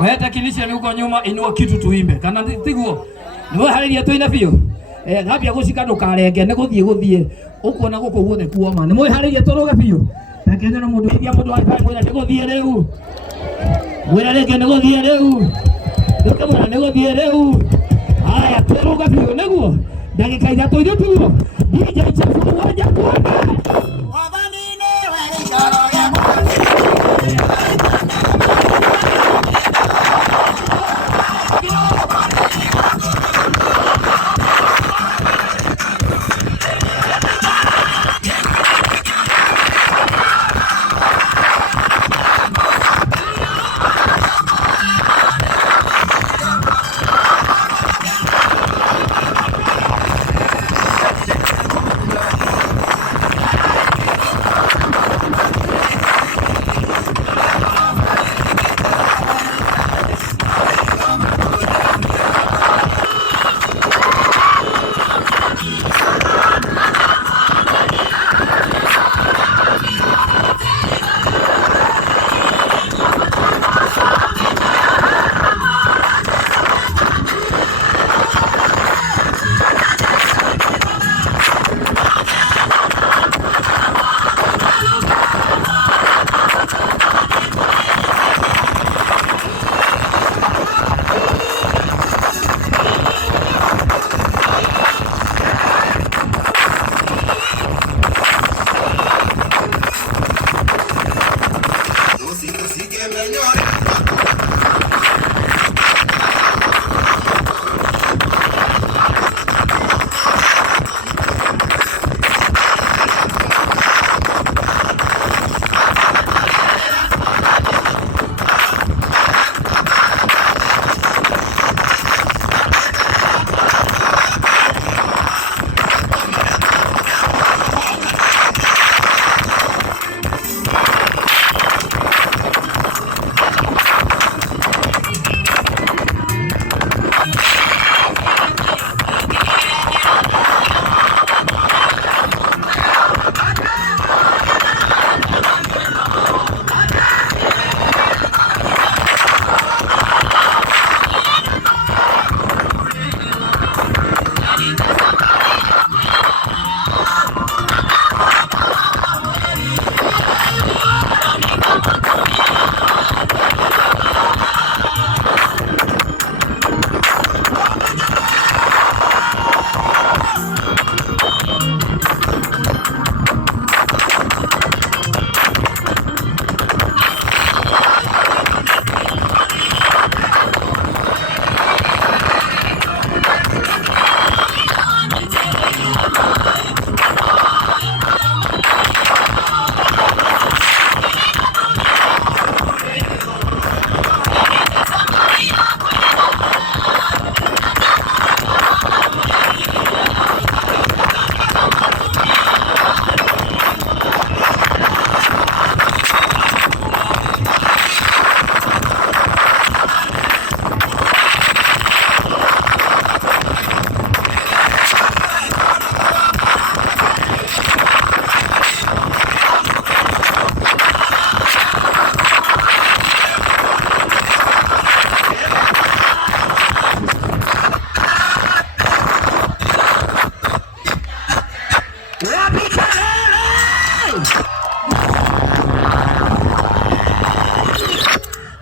Weta kilisha ni uko nyuma inua kitu tuimbe. Kana tiguo. Niwe haleria tuina biyo. Ngabia gucika ndukarenge ni guthie. Uko na guko guothe kuoma. Niwe haleria turuga biyo. Takenya na mundu iria mundu aifa mwira ni guthie riu. Mwira reke ni guthie riu. Nduke mwira ni guthie riu. Haya turuga biyo niguo. Ndagika ithatu ithu tuo. DJ chafu waja kuona. Wabanine wale choro ya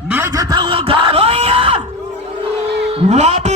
Nijetago ngaruiya. Wapi